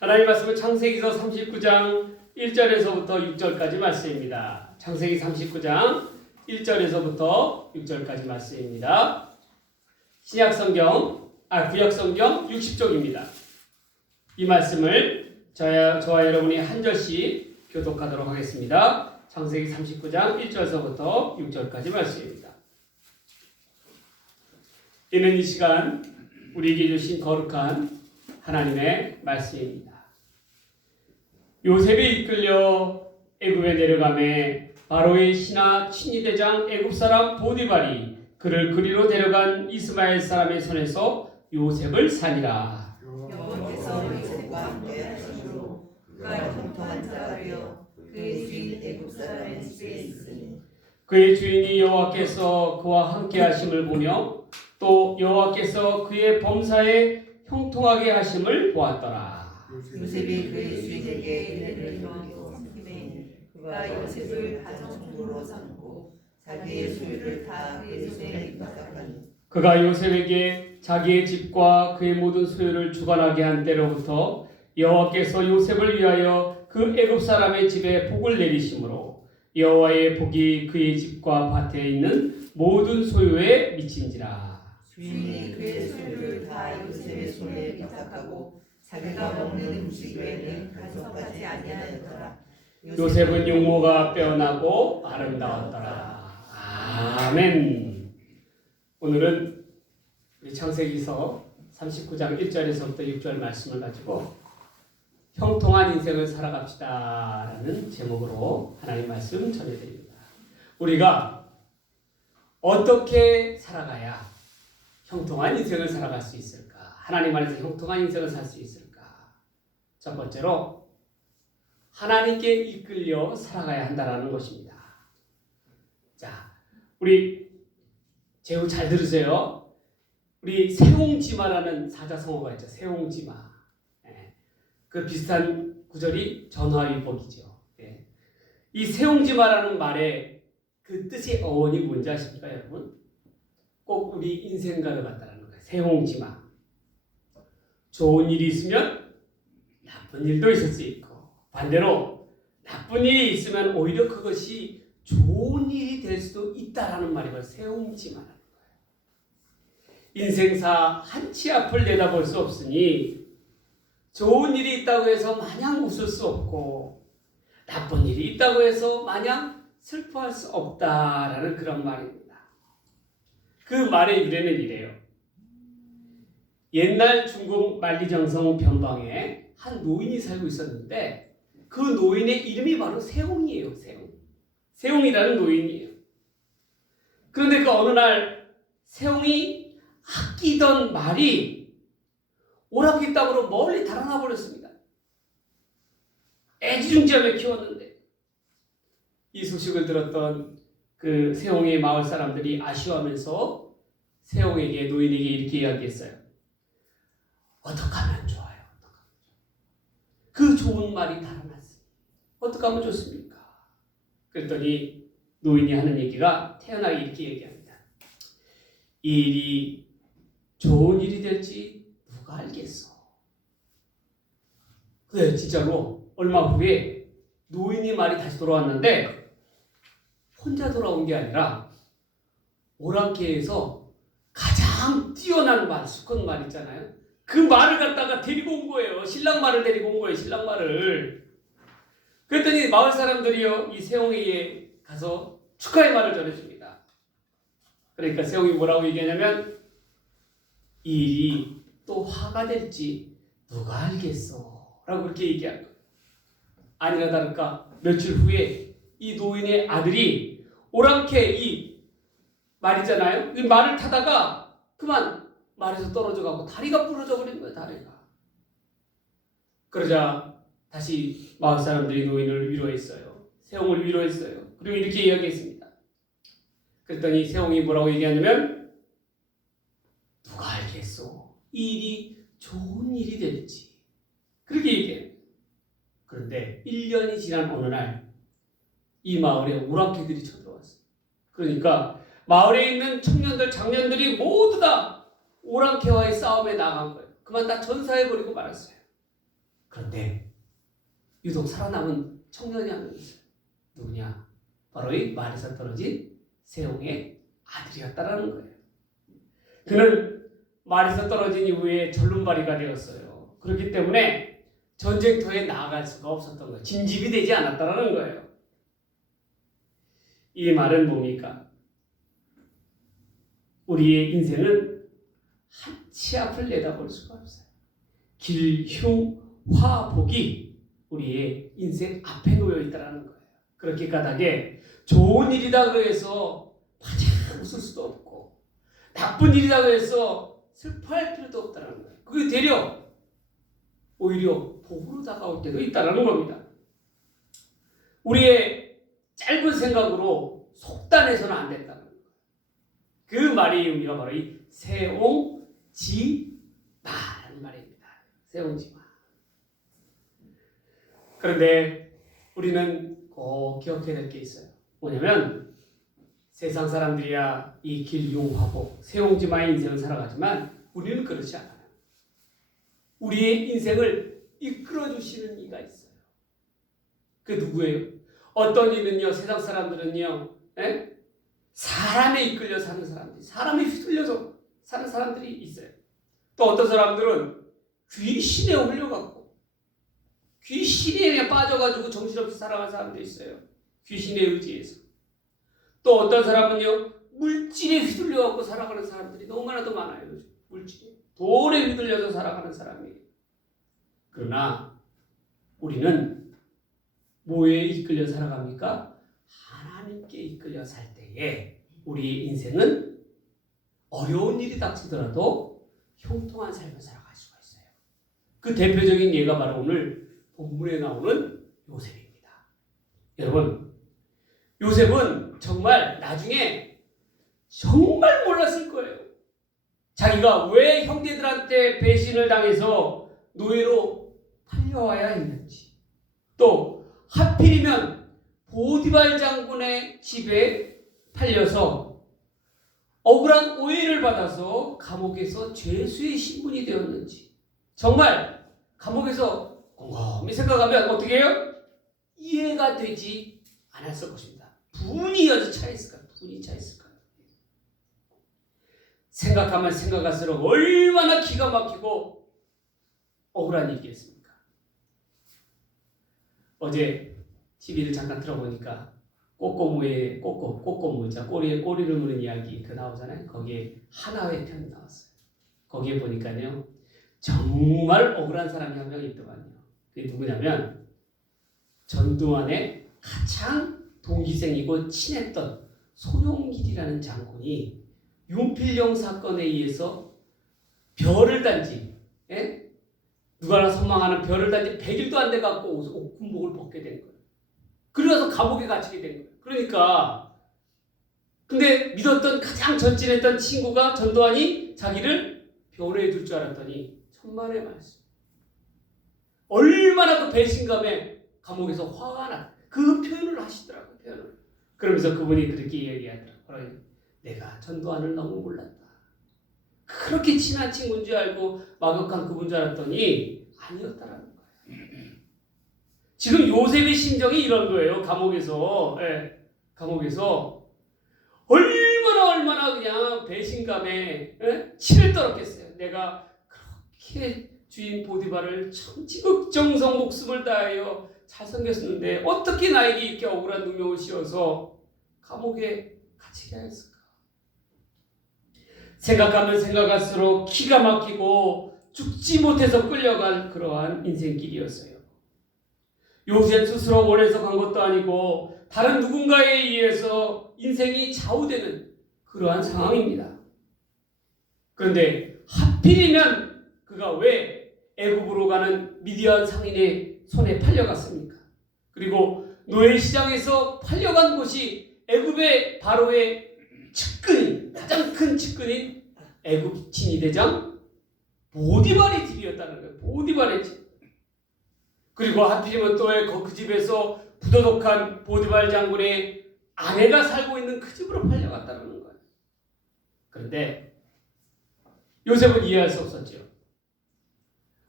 하나님 말씀은 창세기서 39장 1절에서부터 6절까지 말씀입니다. 창세기 39장 1절에서부터 6절까지 말씀입니다. 구약성경 60쪽입니다. 이 말씀을 저와 여러분이 한 절씩 교독하도록 하겠습니다. 창세기 39장 1절에서부터 6절까지 말씀입니다. 이는 이 시간 우리에게 주신 거룩한 하나님의 말씀입니다. 요셉이 이끌려 애굽에 내려가매 바로의 신하 친위대장 애굽 사람 보디발이 그를 그리로 데려간 이스마엘 사람의 손에서 요셉을 산이라. 여호와께서 요셉과 함께 하심으로 그가 형통한 자가 되어 그의 주인 애굽 사람의 집에 있으니 그의 주인이 여호와께서 그와 함께 하심을 보며 또 여호와께서 그의 범사에 형통하게 하심을 보았더라. 요셉이 그의 주인에게 은혜를 행하고 섬기매 그가 요셉을 가정총무로 삼고 자기의 소유를 다 그의 손에 입박하니 그가 요셉에게 자기의 집과 그의 모든 소유를 주관하게 한 때로부터 여호와께서 요셉을 위하여 그 애굽 사람의 집에 복을 내리심으로 여호와의 복이 그의 집과 밭에 있는 모든 소유에 미친지라. 주인이 그의 소유를 다 요셉의 손에 입박하고 자기가 먹는 음식 외에는 가져가지 아니하였더라. 요셉은 용모가 빼어나고 아름다웠더라. 아멘. 오늘은 우리 창세기서 39장 1절에서부터 6절 말씀을 가지고 형통한 인생을 살아갑시다 라는 제목으로 하나님 말씀 전해드립니다. 우리가 어떻게 살아가야 형통한 인생을 살아갈 수 있을까? 하나님 안에서 형통한 인생을 살 수 있을까? 첫 번째로 하나님께 이끌려 살아가야 한다는 것입니다. 자, 우리 제우 잘 들으세요. 우리 세옹지마라는 사자성어가 있죠. 세옹지마. 그 비슷한 구절이 전화위복이죠. 이 세옹지마라는 말의 그 뜻의 어원이 뭔지 아십니까, 여러분? 꼭 우리 인생과도 같다는 거예요. 세옹지마. 좋은 일이 있으면 나쁜 일도 있을 수 있고 반대로 나쁜 일이 있으면 오히려 그것이 좋은 일이 될 수도 있다라는 말이에요. 세옹지마라는 거예요. 인생사 한치 앞을 내다볼 수 없으니 좋은 일이 있다고 해서 마냥 웃을 수 없고 나쁜 일이 있다고 해서 마냥 슬퍼할 수 없다라는 그런 말입니다. 그 말의 유래는 이래요. 옛날 중국 만리장성 변방에 한 노인이 살고 있었는데 그 노인의 이름이 바로 세옹이에요. 세옹이라는 노인이에요. 그런데 그 어느 날 세옹이 아끼던 말이 오락기 땅으로 멀리 달아나 버렸습니다. 애지중지하며 키웠는데 이 소식을 들었던 그 세옹의 마을 사람들이 아쉬워하면서 세옹에게 노인에게 이렇게 이야기했어요. 어떻게 하면 좋아요? 그 좋은 말이 달아났어요. 어떻게 하면 좋습니까? 그랬더니 노인이 하는 얘기가 태연하게 이렇게 얘기합니다. 이 일이 좋은 일이 될지 누가 알겠어? 그래, 진짜로 얼마 후에 노인이 말이 다시 돌아왔는데 혼자 돌아온 게 아니라 오랑캐에서 가장 뛰어난 말, 수컷 말 있잖아요. 그 말을 갖다가 데리고 온 거예요. 신랑 말을 데리고 온 거예요. 신랑 말을. 그랬더니 마을 사람들이요 이 세옹이에 가서 축하의 말을 전해줍니다. 그러니까 세옹이 뭐라고 얘기하냐면 이 일이 또 화가 될지 누가 알겠어? 라고 그렇게 얘기한 거예요. 아니나 다를까 며칠 후에 이 노인의 아들이 오랑캐 이 말이잖아요. 이 말을 타다가 그만 말에서 떨어져 가고 다리가 부러져 버린 거예요. 다리가. 그러자 다시 마을 사람들이 노인을 위로했어요. 세옹을 위로했어요. 그리고 이렇게 이야기했습니다. 그랬더니 세옹이 뭐라고 얘기하냐면 누가 알겠소? 이 일이 좋은 일이 될지. 그렇게 얘기해요. 그런데 1년이 지난 어느 날 이 마을에 오랑캐들이 쳐들어왔어요. 그러니까 마을에 있는 청년들, 장년들이 모두 다 오랑캐와의 싸움에 나간 거예요. 그만 다 전사해버리고 말았어요. 그런데 가운데 유독 살아남은 청년이 한 명 있어요. 누구냐? 바로 이 말에서 떨어진 세옹의 아들이었다라는 거예요. 그는 말에서 떨어진 이후에 절름발이가 되었어요. 그렇기 때문에 전쟁터에 나아갈 수가 없었던 거예요. 진집이 되지 않았다라는 거예요. 이 말은 뭡니까? 우리의 인생은 한치 앞을 내다볼 수가 없어요. 길, 흉, 화, 복이 우리의 인생 앞에 놓여 있다는 거예요. 그렇게 까닭에 좋은 일이다 그래서 바짝 웃을 수도 없고 나쁜 일이다 그래서 슬퍼할 필요도 없다는 거예요. 그게 되려 오히려 복으로 다가올 때도 있다는 겁니다. 우리의 짧은 생각으로 속단해서는 안 된다는 거예요. 그 말이 우리가 바로 이 세옹지마라는 말입니다. 세옹지마. 그런데 우리는 꼭 기억해야 될 게 있어요. 뭐냐면 세상 사람들이야 이 길흉화복 세옹지마의 인생을 살아가지만 우리는 그렇지 않아요. 우리의 인생을 이끌어주시는 이가 있어요. 그 누구예요? 어떤 이는요, 세상 사람들은요, 사람에 이끌려 사는 사람들이, 사람에 휘둘려서 사는 사람들이 있어요. 또 어떤 사람들은 귀신에 홀려갖고 귀신에 빠져가지고 정신없이 살아가는 사람도 있어요. 귀신에 의지해서. 또 어떤 사람은요, 물질에 휘둘려갖고 살아가는 사람들이 너무나도 많아요. 요즘. 물질에. 돈에 휘둘려서 살아가는 사람이에요. 그러나 우리는 뭐에 이끌려 살아갑니까? 하나님께 이끌려 살 때에 우리의 인생은 어려운 일이 닥치더라도 형통한 삶을 살아갈 수가 있어요. 그 대표적인 예가 바로 오늘 본문에 나오는 요셉입니다. 여러분, 요셉은 정말 나중에 정말 몰랐을 거예요. 자기가 왜 형제들한테 배신을 당해서 노예로 팔려와야 했는지, 또 하필이면 보디발 장군의 집에 팔려서 억울한 오해를 받아서 감옥에서 죄수의 신분이 되었는지, 정말 감옥에서 곰곰이 생각하면 어떻게 해요? 이해가 되지 않았을 것입니다. 분이 여지 차 있을까? 분이 차 있을까? 생각하면 생각할수록 얼마나 기가 막히고 억울한 일이겠습니까? 어제 TV를 잠깐 틀어보니까 꼬꼬무의 꼬꼬무자 꼬리에 꼬리를 무는 이야기 그 나오잖아요. 거기에 하나회 편 나왔어요. 거기에 보니까요, 정말 억울한 사람이 한 명 있더만요. 그게 누구냐면 전두환의 가장 동기생이고 친했던 손용길이라는 장군이 윤필용 사건에 의해서 별을 단지, 누가나 선망하는 별을 단지 100일도 안 돼갖고 옷군복을 벗게 된 거예요. 그래서 감옥에 갇히게 된 거예요. 그러니까 근데 믿었던 가장 전진했던 친구가 전두환이 자기를 변호해 둘 줄 알았더니 천만의 말씀. 얼마나 그 배신감에 감옥에서 화가 나. 그 표현을 하시더라고요. 표현을. 그러면서 그분이 그렇게 얘기하더라고요. 내가 전두환을 너무 몰랐다. 그렇게 친한 친구인 줄 알고 막역한 그분 줄 알았더니 아니었다라는 거예요. 지금 요셉의 심정이 이런 거예요. 감옥에서. 감옥에서 얼마나 그냥 배신감에 치를 떨었겠어요. 내가 그렇게 주인 보디발을 참 지극정성 목숨을 다하여 잘 섬겼었는데 어떻게 나에게 이렇게 억울한 누명을 씌워서 감옥에 갇히게 하였을까? 생각하면 생각할수록 기가 막히고 죽지 못해서 끌려간 그러한 인생길이었어요. 요셉 스스로 원해서 간 것도 아니고 다른 누군가에 의해서 인생이 좌우되는 그러한 상황입니다. 그런데 하필이면 그가 왜 애굽으로 가는 미디안 상인의 손에 팔려갔습니까? 그리고 노예시장에서 팔려간 곳이 애굽의 바로의 측근인, 가장 큰 측근인 애굽 진위대장 보디발의 집이었다는 거예요. 보디발의 집. 그리고 하필이면 또 그 집에서 부도덕한 보디발 장군의 아내가 살고 있는 그 집으로 팔려갔다는 거예요. 그런데 요셉은 이해할 수 없었죠.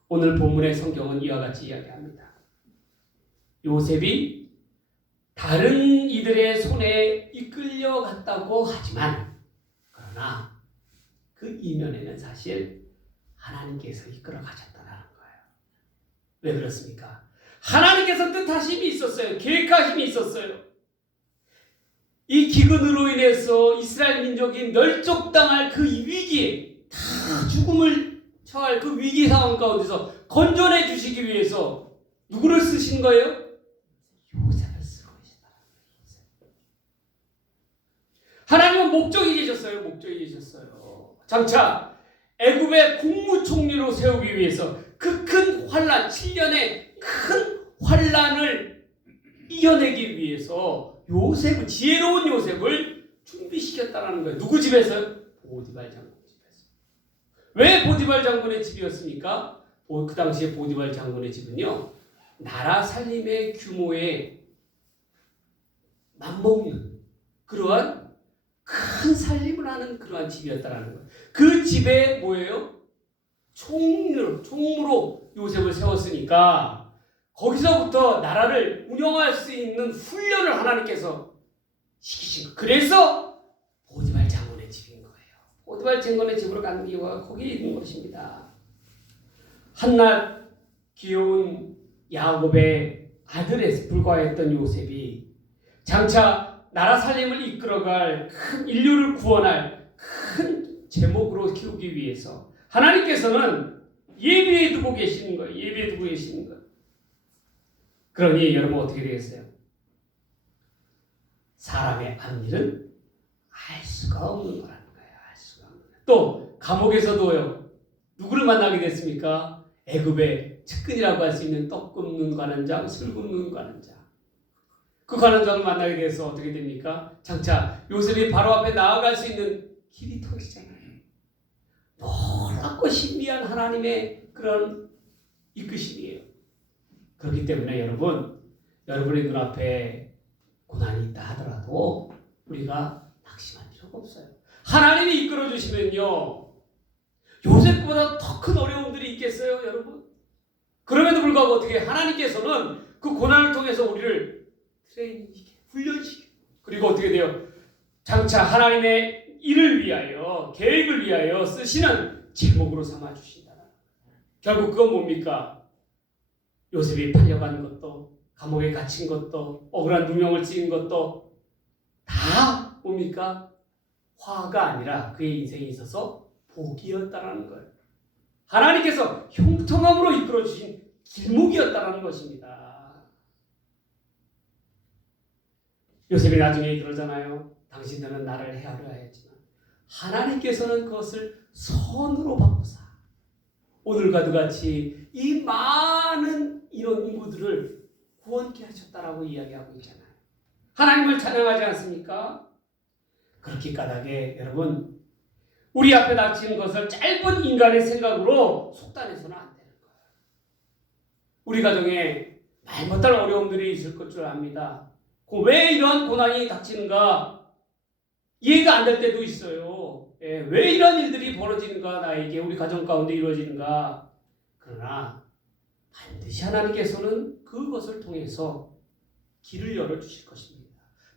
오늘 본문의 성경은 이와 같이 이야기합니다. 요셉이 다른 이들의 손에 이끌려갔다고 하지만 그러나 그 이면에는 사실 하나님께서 이끌어 가셨다는 거예요. 왜 그렇습니까? 하나님께서 뜻하심이 있었어요. 계획하심이 있었어요. 이 기근으로 인해서 이스라엘 민족이 멸족당할 그 위기에 다 죽음을 처할 그 위기 상황 가운데서 건져내 주시기 위해서 누구를 쓰신 거예요? 요셉을 쓰고 계시다. 하나님은 목적이 계셨어요. 목적이 계셨어요. 장차 애굽의 국무총리로 세우기 위해서 그 큰 환란, 7년의 큰 환란을 이겨내기 위해서 요셉을, 지혜로운 요셉을 준비시켰다는 거예요. 누구 집에서요? 보디발 장군 집에서. 왜 보디발 장군의 집이었습니까? 그 당시에 보디발 장군의 집은요, 나라 살림의 규모에 맞먹는 그러한 큰 살림을 하는 그러한 집이었다는 거예요. 그 집에 뭐예요? 총무로 요셉을 세웠으니까 거기서부터 나라를 운영할 수 있는 훈련을 하나님께서 시키신 거예요. 그래서 보디발 장군의 집인 거예요. 보디발 장군의 집으로 가는 이유가 거기에 있는 것입니다. 한낱 귀여운 야곱의 아들에 불과했던 요셉이 장차 나라 살림을 이끌어갈 큰 인류를 구원할 큰 제목으로 키우기 위해서 하나님께서는 예비해 두고 계시는 거예요. 예비해 두고 계시는 거예요. 그러니 여러분 어떻게 되겠어요? 사람의 앞일은 알 수가 없는 거라는 거예요. 알 수가 없는 거예요. 또 감옥에서도요. 누구를 만나게 됐습니까? 애굽의 측근이라고 할 수 있는 떡 굽는 관원장, 술 굽는 관원장. 그 관원장을 만나게 돼서 어떻게 됩니까? 장차 요셉이 바로 앞에 나아갈 수 있는 길이 터지잖아요. 놀랍고 신비한 하나님의 그런 이끄심이에요. 그렇기 때문에 여러분의 눈앞에 고난이 있다 하더라도 우리가 낙심할 필요가 없어요. 하나님이 이끌어 주시면요, 요셉보다 더 큰 어려움들이 있겠어요, 여러분? 그럼에도 불구하고 어떻게 하나님께서는 그 고난을 통해서 우리를 트레이닝시켜, 훈련시켜. 그리고 어떻게 돼요? 장차 하나님의 일을 위하여, 계획을 위하여 쓰시는 제목으로 삼아 주신다. 결국 그건 뭡니까? 요셉이 팔려간 것도, 감옥에 갇힌 것도, 억울한 누명을 찍은 것도 다 뭡니까? 화가 아니라 그의 인생에 있어서 복이었다라는 거예요. 하나님께서 형통함으로 이끌어 주신 길목이었다라는 것입니다. 요셉이 나중에 그러잖아요. 당신들은 나를 해하려 하였지만 하나님께서는 그것을 선으로 바꾸사 오늘과도 같이 이 많은 이런 인구들을 구원케 하셨다라고 이야기하고 있잖아요. 하나님을 찬양하지 않습니까? 그렇게 까닭에 여러분, 우리 앞에 닥치는 것을 짧은 인간의 생각으로 속단해서는 안 되는 거예요. 우리 가정에 말 못할 어려움들이 있을 것 줄 압니다. 왜 이런 고난이 닥치는가 이해가 안 될 때도 있어요. 왜 이런 일들이 벌어지는가, 나에게 우리 가정 가운데 이루어지는가. 그러나 반드시 하나님께서는 그것을 통해서 길을 열어주실 것입니다.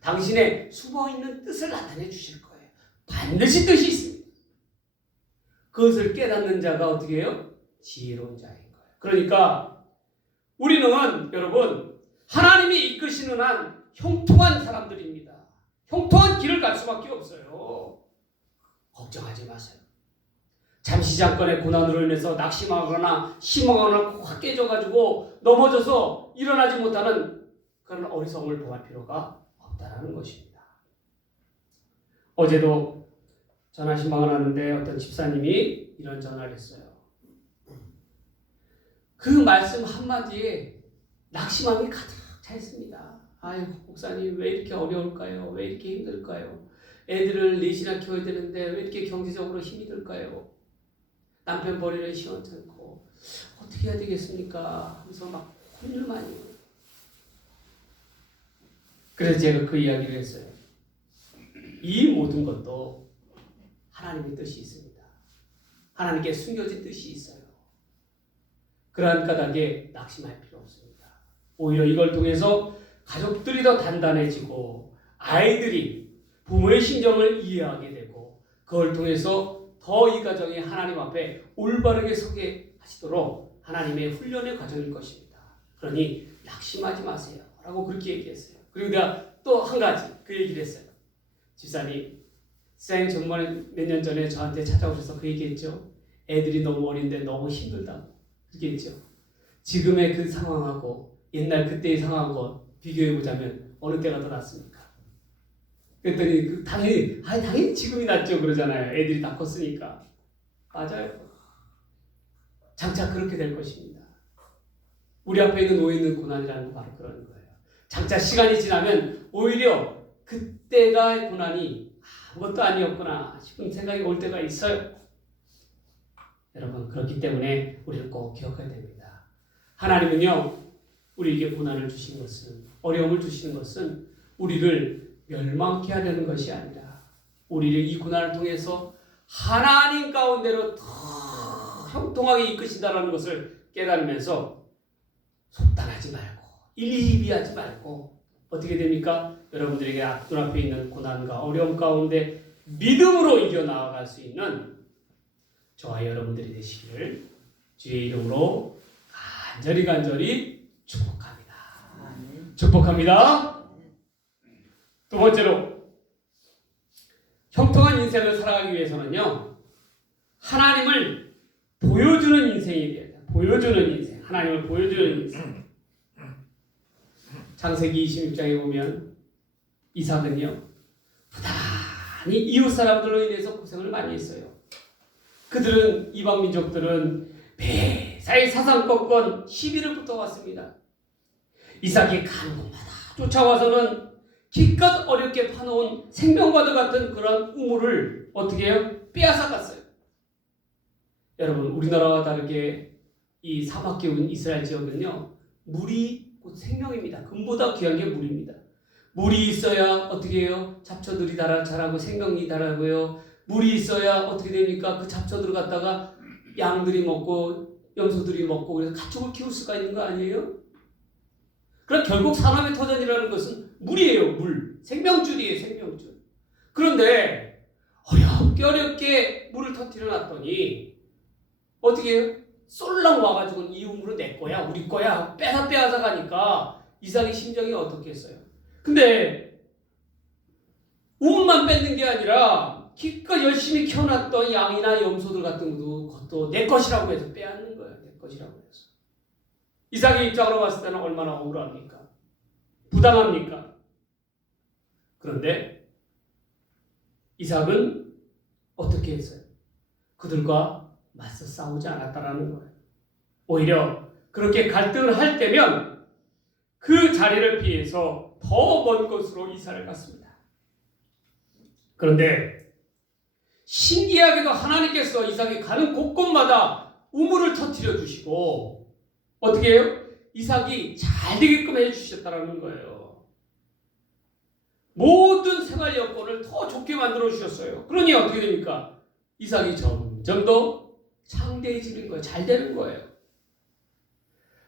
당신의 숨어있는 뜻을 나타내 주실 거예요. 반드시 뜻이 있습니다. 그것을 깨닫는 자가 어떻게 해요? 지혜로운 자인 거예요. 그러니까 우리는 여러분, 하나님이 이끄시는 한 형통한 사람들입니다. 형통한 길을 갈 수밖에 없어요. 걱정하지 마세요. 잠시 잠깐의 고난으로 인해서 낙심하거나 심하거나 확 깨져가지고 넘어져서 일어나지 못하는 그런 어리석음을 범할 필요가 없다는 것입니다. 어제도 전화 신방을 하는데 어떤 집사님이 이런 전화를 했어요. 그 말씀 한마디에 낙심함이 가득 차 있습니다. 아유, 목사님 왜 이렇게 어려울까요? 왜 이렇게 힘들까요? 애들을 넷이나 키워야 되는데 왜 이렇게 경제적으로 힘이 들까요? 남편 버리는 시원찮고 어떻게 해야 되겠습니까? 하면서 막 혼을 많이 해요. 그래서 제가 그 이야기를 했어요. 이 모든 것도 하나님의 뜻이 있습니다. 하나님께 숨겨진 뜻이 있어요. 그러한 까닭에 낙심할 필요 없습니다. 오히려 이걸 통해서 가족들이 더 단단해지고 아이들이 부모의 심정을 이해하게 되고 그걸 통해서 더 이 가정이 하나님 앞에 올바르게 서게 하시도록 하나님의 훈련의 과정일 것입니다. 그러니 낙심하지 마세요 라고 그렇게 얘기했어요. 그리고 내가 또 한 가지 그 얘기를 했어요. 집사님, 집사님 정말 몇 년 전에 저한테 찾아오셔서 그 얘기했죠. 애들이 너무 어린데 너무 힘들다고 그렇게 했죠. 지금의 그 상황하고 옛날 그때의 상황하고 비교해보자면 어느 때가 더 낫습니까? 그랬더니 당연히 지금이 낫죠 그러잖아요. 애들이 다 컸으니까. 맞아요. 장차 그렇게 될 것입니다. 우리 앞에 놓여 있는 고난이라는 건 바로 그런 거예요. 장차 시간이 지나면 오히려 그때가 고난이 아무것도 아니었구나 싶은 생각이 올 때가 있어요. 여러분 그렇기 때문에 우리는 꼭 기억해야 됩니다. 하나님은요 우리에게 고난을 주신 것은 어려움을 주시는 것은 우리를 멸망케 하려는 것이 아니라 우리를 이 고난을 통해서 하나님 가운데로 더 형통하게 이끄신다는 것을 깨달으면서 속단하지 말고 일희비하지 말고 어떻게 됩니까? 여러분들에게 눈앞에 있는 고난과 어려움 가운데 믿음으로 이겨나아갈 수 있는 저와 여러분들이 되시기를 주의 이름으로 간절히 축복합니다. 축복합니다. 두 번째로 형통한 인생을 살아가기 위해서는요 하나님을 보여주는 인생이 돼야 돼요. 보여주는 인생, 하나님을 보여주는 인생. 창세기 26장에 보면 이삭은요 부단히 이웃 사람들로 인해서 고생을 많이 했어요. 그들은 이방 민족들은 매사에 사상권권 시비를 붙어왔습니다. 이삭이 가는 곳마다 쫓아와서는 기껏 어렵게 파놓은 생명과도 같은 그런 우물을 어떻게 해요? 빼앗아갔어요. 여러분 우리나라와 다르게 이 사막 기후인 이스라엘 지역은요 물이 곧 생명입니다. 금보다 귀한 게 물입니다. 물이 있어야 어떻게 해요? 잡초들이 자라고 생명이 자라고요. 물이 있어야 어떻게 됩니까? 그 잡초들을 갖다가 양들이 먹고 염소들이 먹고 그래서 가축을 키울 수가 있는 거 아니에요? 그럼 결국 산업의 터전이라는 것은 물이에요. 물. 생명줄이에요. 생명줄. 그런데 어렵게 물을 터뜨려 놨더니 어떻게 해요? 쏠랑 와가지고 이 우물은 내 거야. 우리 거야. 빼앗아 가니까 이삭의 심정이 어떻겠어요? 근데 우물만 뺏는 게 아니라 기껏 열심히 키워놨던 양이나 염소들 같은 것도 내 것이라고 해서 빼앗는 거예요. 내 것이라고 해서. 이삭의 입장으로 봤을 때는 얼마나 억울합니까? 부당합니까? 그런데 이삭은 어떻게 했어요? 그들과 맞서 싸우지 않았다라는 거예요. 오히려 그렇게 갈등을 할 때면 그 자리를 피해서 더 먼 곳으로 이사를 갔습니다. 그런데 신기하게도 하나님께서 이삭이 가는 곳곳마다 우물을 터뜨려 주시고 어떻게 해요? 이삭이 잘 되게끔 해주셨다는 거예요. 모든 생활 여건을 더 좋게 만들어 주셨어요. 그러니 어떻게 됩니까? 이삭이 점점 더 창대해지는 거예요. 잘 되는 거예요.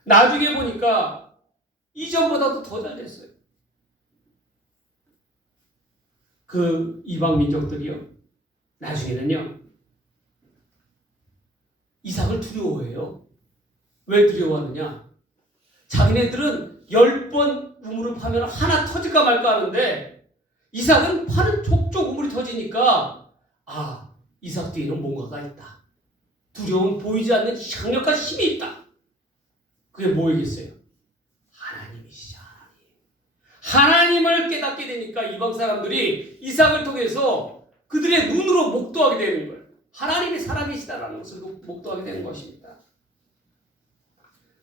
나중에 보니까 이전보다도 더 잘 됐어요. 그 이방 민족들이요. 나중에는요. 이삭을 두려워해요. 왜 두려워하느냐? 자기네들은 10번 우물을 파면 하나 터질까 말까 하는데 이삭은 파는 족족 우물이 터지니까 이삭 뒤에는 뭔가가 있다. 두려움 보이지 않는 강력한 힘이 있다. 그게 뭐이겠어요? 하나님이시죠. 하나님을 깨닫게 되니까 이방 사람들이 이삭을 통해서 그들의 눈으로 목도하게 되는 거예요. 하나님이 살아계시다라는 것을 목도하게 되는 것입니다.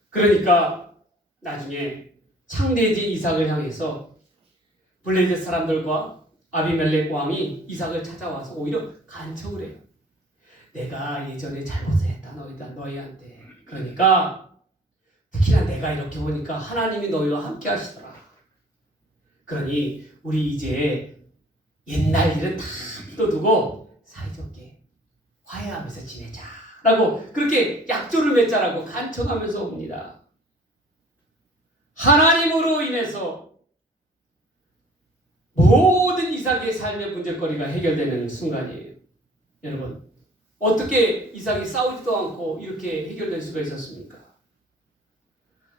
그러니까 나중에 창대해진 이삭을 향해서 블레셋 사람들과 아비멜렉 왕이 이삭을 찾아와서 오히려 간청을 해요. 내가 예전에 잘못을 했다 너희한테. 그러니까 특히나 내가 이렇게 보니까 하나님이 너희와 함께 하시더라. 그러니 우리 이제 옛날 일은 다 묻어두고 사이좋게 화해하면서 지내자 라고 그렇게 약조를 맺자라고 간청하면서 옵니다. 하나님으로 인해서 모든 이삭의 삶의 문제거리가 해결되는 순간이에요. 여러분, 어떻게 이삭이 싸우지도 않고 이렇게 해결될 수가 있었습니까?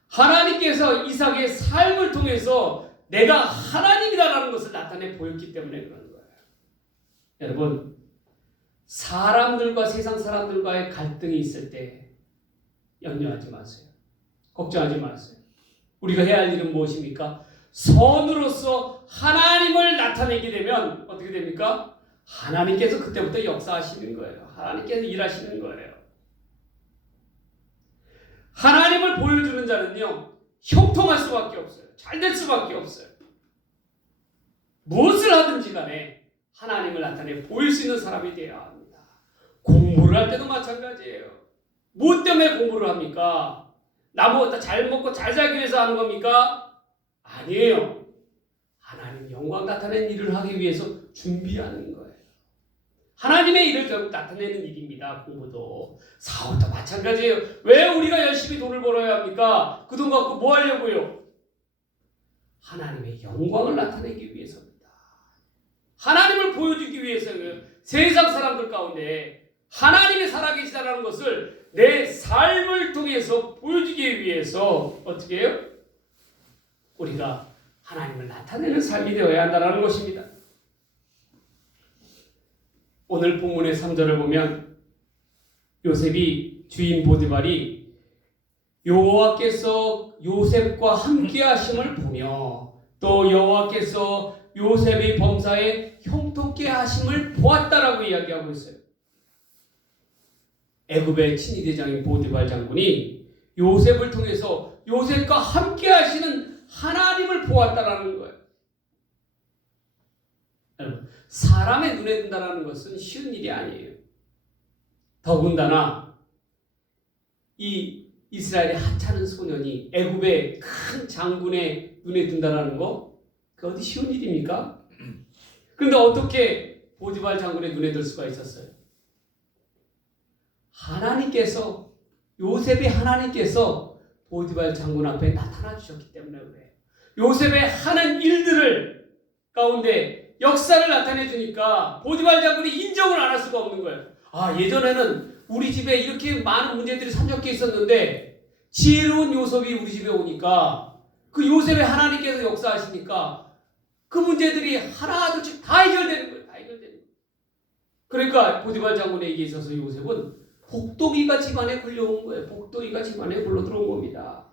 하나님께서 이삭의 삶을 통해서 내가 하나님이다라는 것을 나타내 보였기 때문에 그런 거예요. 여러분, 사람들과 세상 사람들과의 갈등이 있을 때 염려하지 마세요. 걱정하지 마세요. 우리가 해야 할 일은 무엇입니까? 선으로서 하나님을 나타내게 되면 어떻게 됩니까? 하나님께서 그때부터 역사하시는 거예요. 하나님께서 일하시는 거예요. 하나님을 보여주는 자는요, 형통할 수밖에 없어요. 잘 될 수밖에 없어요. 무엇을 하든지 간에 하나님을 나타내 보일 수 있는 사람이 되어야 합니다. 공부를 할 때도 마찬가지예요. 무엇 때문에 공부를 합니까? 나무 잘 먹고 잘 살기 위해서 하는 겁니까? 아니에요. 하나님 영광 나타내는 일을 하기 위해서 준비하는 거예요. 하나님의 일을 결국 나타내는 일입니다. 공부도. 사업도 마찬가지예요. 왜 우리가 열심히 돈을 벌어야 합니까? 그 돈 갖고 뭐 하려고요? 하나님의 영광을 나타내기 위해서입니다. 하나님을 보여주기 위해서는 세상 사람들 가운데 하나님이 살아계시다는 것을 내 삶을 통해서 보여주기 위해서 어떻게 해요? 우리가 하나님을 나타내는 삶이 되어야 한다는 것입니다. 오늘 본문의 3절을 보면 요셉이 주인 보디발이 여호와께서 요셉과 함께 하심을 보며 또 여호와께서 요셉의 범사에 형통케 하심을 보았다라고 이야기하고 있어요. 애굽의 친위대장인 보디발 장군이 요셉을 통해서 요셉과 함께 하시는 하나님을 보았다라는 거예요. 여러분, 사람의 눈에 든다는 것은 쉬운 일이 아니에요. 더군다나 이 이스라엘의 하찮은 소년이 애굽의 큰 장군의 눈에 든다는 거, 그 어디 쉬운 일입니까? 그런데 어떻게 보디발 장군의 눈에 들 수가 있었어요? 하나님께서, 요셉의 하나님께서 보디발 장군 앞에 나타나 주셨기 때문에 그래요. 요셉의 하는 일들을 가운데 역사를 나타내 주니까 보디발 장군이 인정을 안 할 수가 없는 거예요. 아, 예전에는 우리 집에 이렇게 많은 문제들이 산적해 있었는데 지혜로운 요셉이 우리 집에 오니까 그 요셉의 하나님께서 역사하시니까 그 문제들이 하나둘씩 다 해결되는 거예요. 다 해결되는 거예요. 그러니까 보디발 장군에게 있어서 요셉은 복도기가 집안에 걸려온 거예요. 복도기가 집안에 굴러 들어온 겁니다.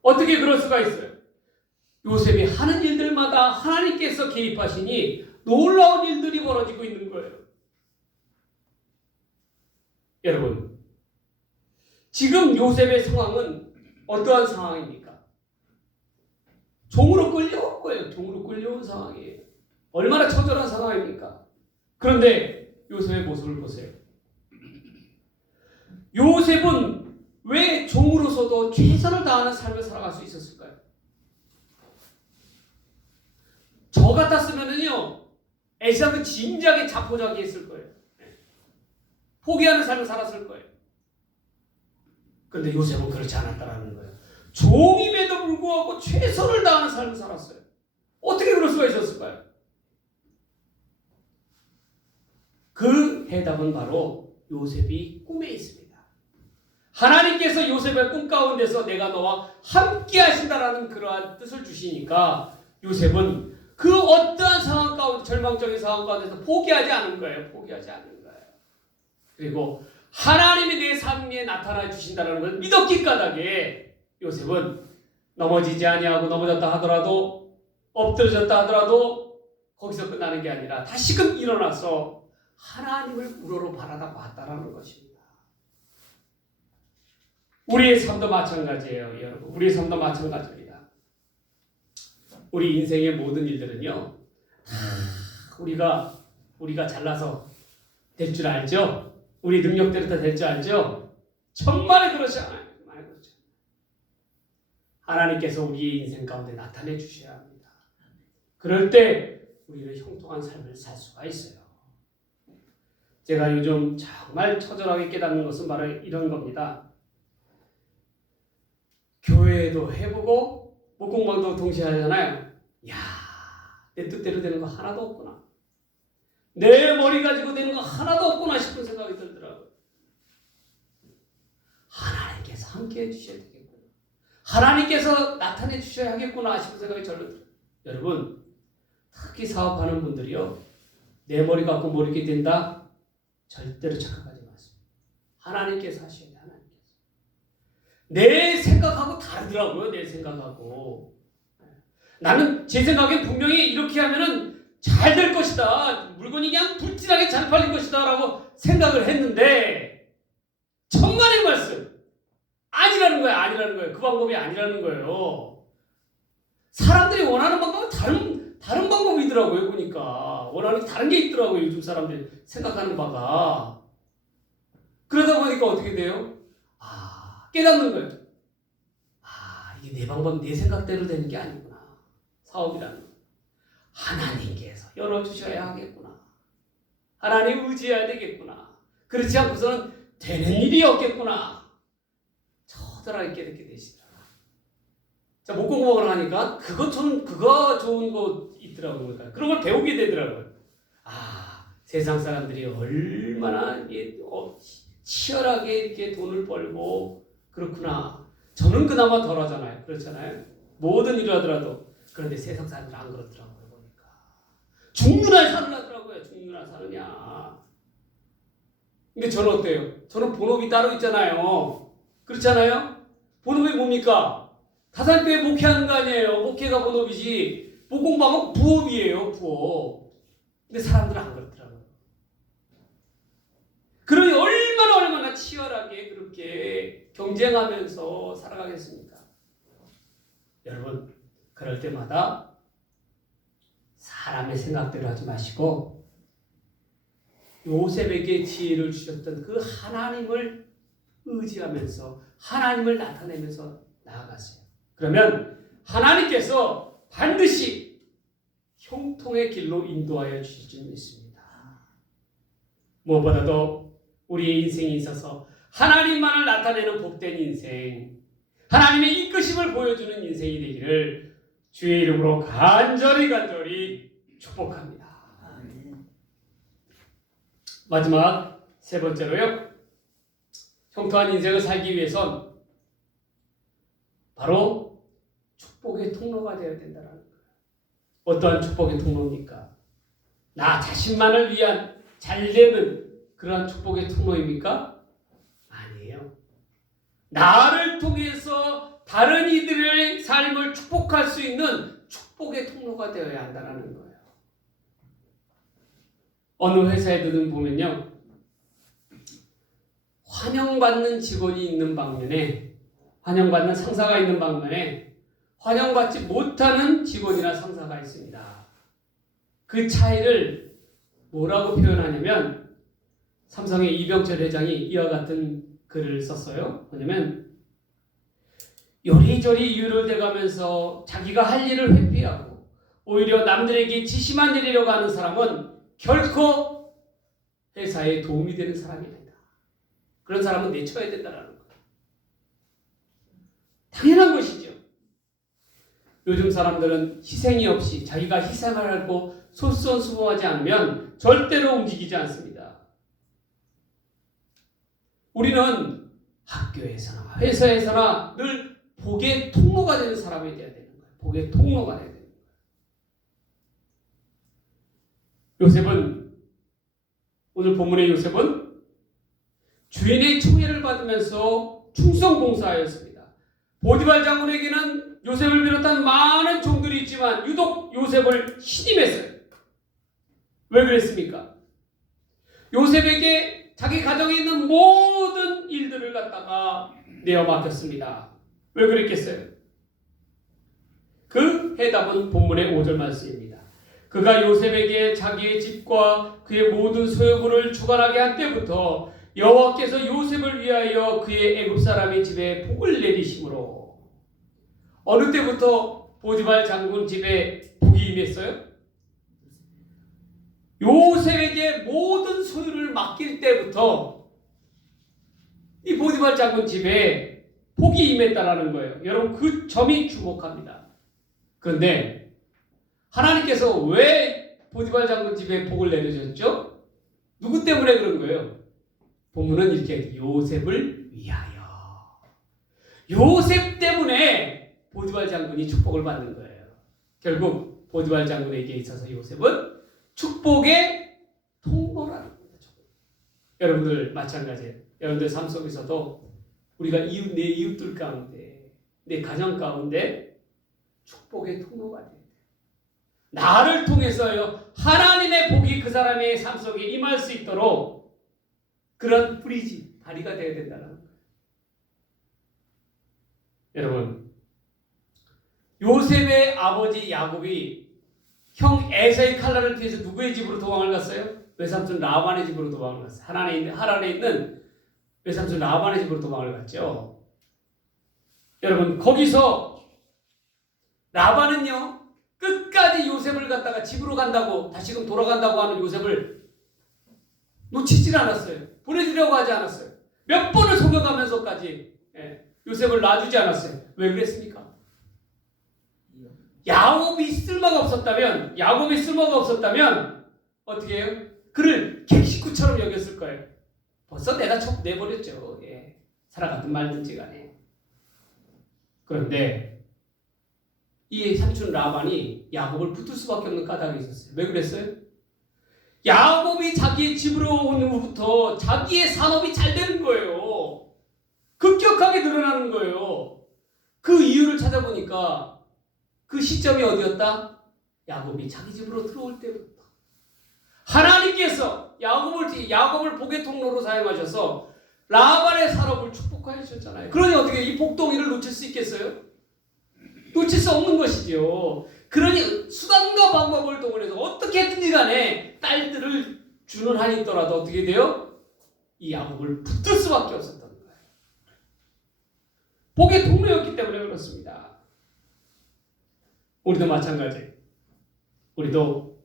어떻게 그럴 수가 있어요? 요셉이 하는 일들마다 하나님께서 개입하시니 놀라운 일들이 벌어지고 있는 거예요. 여러분, 지금 요셉의 상황은 어떠한 상황입니까? 종으로 끌려온 거예요. 종으로 끌려온 상황이에요. 얼마나 처절한 상황입니까? 그런데 요셉의 모습을 보세요. 요셉은 왜 종으로서도 최선을 다하는 삶을 살아갈 수 있었을까요? 저 같았으면은요, 애시당초 진작에 자포자기 했을 거예요. 포기하는 삶을 살았을 거예요. 그런데 요셉은 그렇지 않았다라는 거예요. 종임에도 불구하고 최선을 다하는 삶을 살았어요. 어떻게 그럴 수가 있었을까요? 그 해답은 바로 요셉이 꿈에 있습니다. 하나님께서 요셉의 꿈 가운데서 내가 너와 함께 하신다라는 그러한 뜻을 주시니까 요셉은 그 어떠한 상황 가운데, 절망적인 상황 가운데서 포기하지 않은 거예요. 포기하지 않은 거예요. 그리고 하나님이 내 삶에 나타나 주신다는 걸 믿었기 까닭에 요셉은 넘어지지 아니하고 넘어졌다 하더라도, 엎드러졌다 하더라도 거기서 끝나는 게 아니라 다시금 일어나서 하나님을 우러러 바라다 봤다라는 것입니다. 우리의 삶도 마찬가지예요, 여러분. 우리의 삶도 마찬가지입니다. 우리 인생의 모든 일들은요, 우리가 잘나서 될 줄 알죠? 우리 능력대로 다 될 줄 알죠? 천만에 그렇지 않아요. 정말 그렇죠. 하나님께서 우리의 인생 가운데 나타내 주셔야 합니다. 그럴 때 우리는 형통한 삶을 살 수가 있어요. 제가 요즘 정말 처절하게 깨닫는 것은 바로 이런 겁니다. 교회도 해보고 목공방도 동시에 하잖아요. 야, 내 뜻대로 되는 거 하나도 없구나. 내 머리 가지고 되는 거 하나도 없구나 싶은 생각이 들더라고요. 하나님께서 함께해 주셔야 되겠구나. 하나님께서 나타내 주셔야 하겠구나 싶은 생각이 절로 들어요. 여러분, 특히 사업하는 분들이요, 내 머리 갖고 뭐 이렇게 된다? 절대로 착각하지 마세요. 하나님께서 하셔야 돼요. 하나님께서. 내 생각하고 다르더라고요. 내 생각하고. 나는 제 생각에 분명히 이렇게 하면은 잘 될 것이다. 물건이 그냥 불진하게 잘 팔릴 것이다 라고 생각을 했는데 천만의 말씀. 아니라는 거예요. 아니라는 거예요. 그 방법이 아니라는 거예요. 사람들이 원하는 방법은 다른 방법이더라고요. 보니까 원하는 게 다른 게 있더라고요. 요즘 사람들이 생각하는 바가. 그러다 보니까 어떻게 돼요? 깨닫는 거예요. 이게 내 방법, 내 생각대로 되는 게 아니구나. 사업이라는 거. 하나님께서 열어주셔야 하겠구나. 하나님 의지해야 되겠구나. 그렇지 않고서는 되는 일이 없겠구나. 처절하게 깨닫게 되시더라고요. 자, 목공법을 하니까 그거 좋은 거 있더라고요. 그런 걸 배우게 되더라고요. 세상 사람들이 얼마나 치열하게 이렇게 돈을 벌고 그렇구나. 저는 그나마 덜 하잖아요. 그렇잖아요. 모든 일을 하더라도. 그런데 세상 사람들은 안 그렇더라고요. 보니까. 죽느나 사느냐더라고요. 죽느나 사느냐. 근데 저는 어때요? 저는 본업이 따로 있잖아요. 그렇잖아요? 본업이 뭡니까? 다산교회 목회하는 거 아니에요. 목회가 본업이지. 목공방은 부업이에요. 부업. 근데 사람들은 안 그렇더라고요. 그러니 얼마나 치열하게 그렇게 경쟁하면서 살아가겠습니까? 여러분, 그럴 때마다 사람의 생각대로 하지 마시고 요셉에게 지혜를 주셨던 그 하나님을 의지하면서 하나님을 나타내면서 나아가세요. 그러면 하나님께서 반드시 형통의 길로 인도하여 주실 줄 믿습니다. 무엇보다도 우리의 인생에 있어서 하나님만을 나타내는 복된 인생, 하나님의 이끄심을 보여주는 인생이 되기를 주의 이름으로 간절히 축복합니다. 마지막 세 번째로요. 형통한 인생을 살기 위해선 바로 축복의 통로가 되어야 된다는 거예요. 어떠한 축복의 통로입니까? 나 자신만을 위한 잘되는 그러한 축복의 통로입니까? 아니에요. 나를 통해서 다른 이들의 삶을 축복할 수 있는 축복의 통로가 되어야 한다는 거예요. 어느 회사에든 보면요, 환영받는 직원이 있는 방면에, 환영받는 상사가 있는 방면에 환영받지 못하는 직원이나 상사가 있습니다. 그 차이를 뭐라고 표현하냐면, 삼성의 이병철 회장이 이와 같은 글을 썼어요. 뭐냐면, 요리조리 이유를 대가면서 자기가 할 일을 회피하고 오히려 남들에게 지시만 내리려고 하는 사람은 결코 회사에 도움이 되는 사람이 아니다. 그런 사람은 내쳐야 된다는 거예요. 당연한 것이죠. 요즘 사람들은 희생이 없이 자기가 희생을 하고 솔선수범하지 않으면 절대로 움직이지 않습니다. 우리는 학교에서나 회사에서나 늘 복의 통로가 되는 사람이 되어야 되는 거예요. 복의 통로가 되어야 되는 거예요. 요셉은, 오늘 본문의 요셉은 주인의 총애를 받으면서 충성봉사하였습니다. 보디발 장군에게는 요셉을 비롯한 많은 종들이 있지만 유독 요셉을 신임했어요. 왜 그랬습니까? 요셉에게 자기 가정에 있는 모든 일들을 갖다가 내어 맡겼습니다. 왜 그랬겠어요? 그 해답은 본문의 5절 말씀입니다. 그가 요셉에게 자기의 집과 그의 모든 소유물을 주관하게 한 때부터 여호와께서 요셉을 위하여 그의 애굽 사람의 집에 복을 내리심으로. 어느 때부터 보디발 장군 집에 복이 임했어요? 요셉에게 모든 소유를 맡길 때부터 이 보디발 장군 집에 복이 임했다라는 거예요. 여러분 그 점이 주목합니다. 그런데 하나님께서 왜 보디발 장군 집에 복을 내려줬죠? 누구 때문에 그런 거예요? 본문은 이렇게 요셉을 위하여. 요셉 때문에 보디발 장군이 축복을 받는 거예요. 결국 보디발 장군에게 있어서 요셉은 축복의 통로라는 거죠. 여러분들 마찬가지예요. 여러분들 삶 속에서도 우리가 내 이웃들 가운데, 내 가정 가운데 축복의 통로가 돼요. 나를 통해서요 하나님의 복이 그 사람의 삶 속에 임할 수 있도록 그런 뿌리지 다리가 되어야 된다는 거예요. 여러분, 요셉의 아버지 야곱이 형 에서의 칼날을 피해서 누구의 집으로 도망을 갔어요? 외삼촌 라반의 집으로 도망을 갔어요. 하란에 있는 외삼촌 라반의 집으로 도망을 갔죠. 여러분, 거기서 라반은요 끝까지 요셉을 갖다가 집으로 간다고 다시금 돌아간다고 하는 요셉을 놓치질 않았어요. 보내주려고 하지 않았어요. 몇 번을 속여가면서까지 요셉을 놔주지 않았어요. 왜 그랬습니까? 야곱이 쓸모가 없었다면 어떻게 해요? 그를 객식구처럼 여겼을 거예요. 벌써 내가 내버렸죠. 살아가든 말든지 간에. 그런데 이 삼촌 라반이 야곱을 붙을 수밖에 없는 까닭이 있었어요. 왜 그랬어요? 야곱이 자기의 집으로 온 후부터 자기의 산업이 잘 되는 거예요. 급격하게 늘어나는 거예요. 그 이유를 찾아보니까 그 시점이 어디였다? 야곱이 자기 집으로 들어올 때부터. 하나님께서 야곱을 복의 통로로 사용하셔서 라반의 산업을 축복하여 주셨잖아요. 그러니 어떻게 이 복덩이를 놓칠 수 있겠어요? 놓칠 수 없는 것이죠. 그러니 수단과 방법을 동원해서 어떻게든지 간에 딸들을 주는 한이 있더라도 어떻게 돼요? 이 야곱을 붙들 수밖에 없었던 거예요. 복의 통로였기 때문에 그렇습니다. 우리도 마찬가지. 우리도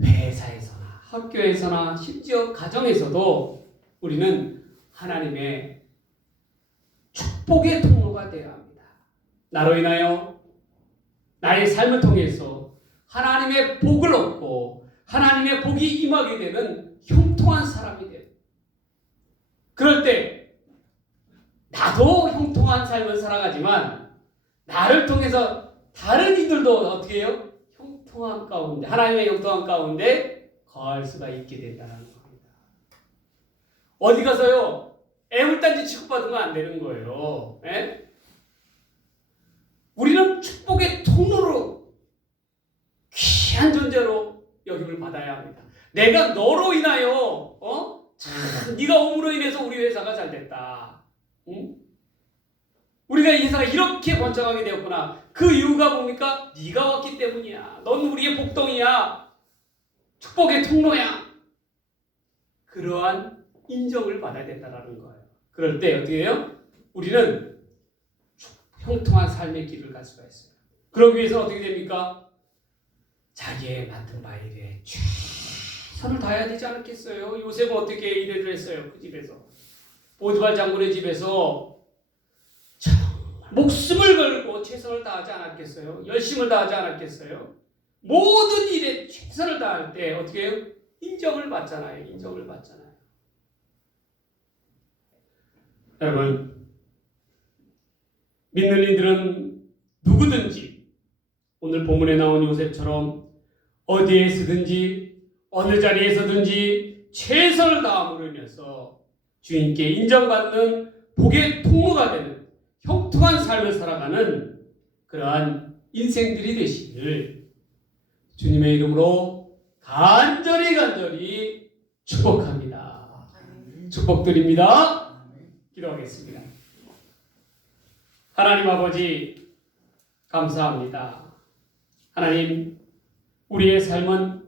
회사에서나 학교에서나 심지어 가정에서도 우리는 하나님의 축복의 통로가 되어야 합니다. 나로 인하여 나의 삶을 통해서 하나님의 복을 얻고 하나님의 복이 임하게 되는 형통한 사람이 돼요. 그럴 때 나도 형통한 삶을 살아가지만 나를 통해서 다른 이들도 어떻게 해요? 형통한 가운데, 하나님의 형통한 가운데 거할 수가 있게 된다는 겁니다. 어디 가서요 애물단지 취급받으면 안 되는 거예요. 우리는 축복의 통로로 귀한 존재로 여김을 받아야 합니다. 내가 너로 인하여 참 네가 옴으로 인해서 우리 회사가 잘 됐다. 응? 우리가 이 회사가 이렇게 번창하게 되었구나. 그 이유가 뭡니까? 네가 왔기 때문이야. 넌 우리의 복덩이야. 축복의 통로야. 그러한 인정을 받아야 된다는 거예요. 그럴 때 어떻게 해요? 우리는 형통한 삶의 길을 갈 수가 있어요. 그러기 위해서 어떻게 됩니까? 자기의 맡은 바 일에 최선을 다해야 되지 않겠어요? 요셉은 어떻게 일을 했어요? 그 집에서. 보디발 장군의 집에서 목숨을 걸고 최선을 다하지 않았겠어요? 열심을 다하지 않았겠어요? 모든 일에 최선을 다할 때 어떻게 해요? 인정을 받잖아요. 인정을 받잖아요. 여러분, 믿는 이들은 누구든지 오늘 본문에 나온 요셉처럼 어디에 서든지 어느 자리에서든지 최선을 다함으로 인해서 주인께 인정받는 복의 통로가 되는 형통한 삶을 살아가는 그러한 인생들이 되시기를 주님의 이름으로 간절히 축복합니다. 축복드립니다. 기도하겠습니다. 하나님 아버지 감사합니다. 하나님, 우리의 삶은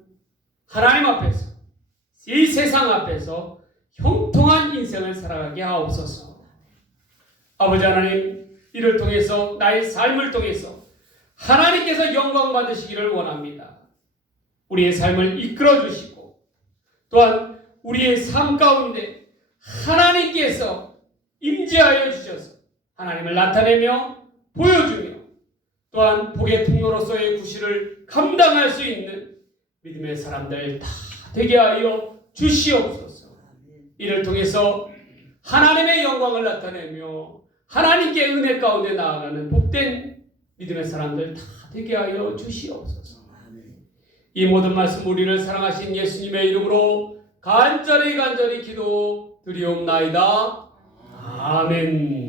하나님 앞에서, 이 세상 앞에서 형통한 인생을 살아가게 하옵소서. 아버지 하나님, 이를 통해서 나의 삶을 통해서 하나님께서 영광 받으시기를 원합니다. 우리의 삶을 이끌어 주시고 또한 우리의 삶 가운데 하나님께서 임재하여 주셔서 하나님을 나타내며 보여주며 또한 복의 통로로서의 구실을 감당할 수 있는 믿음의 사람들 다 되게 하여 주시옵소서. 이를 통해서 하나님의 영광을 나타내며 하나님께 은혜 가운데 나아가는 복된 믿음의 사람들 다 되게 하여 주시옵소서. 이 모든 말씀 우리를 사랑하신 예수님의 이름으로 간절히 기도 드리옵나이다. 아멘.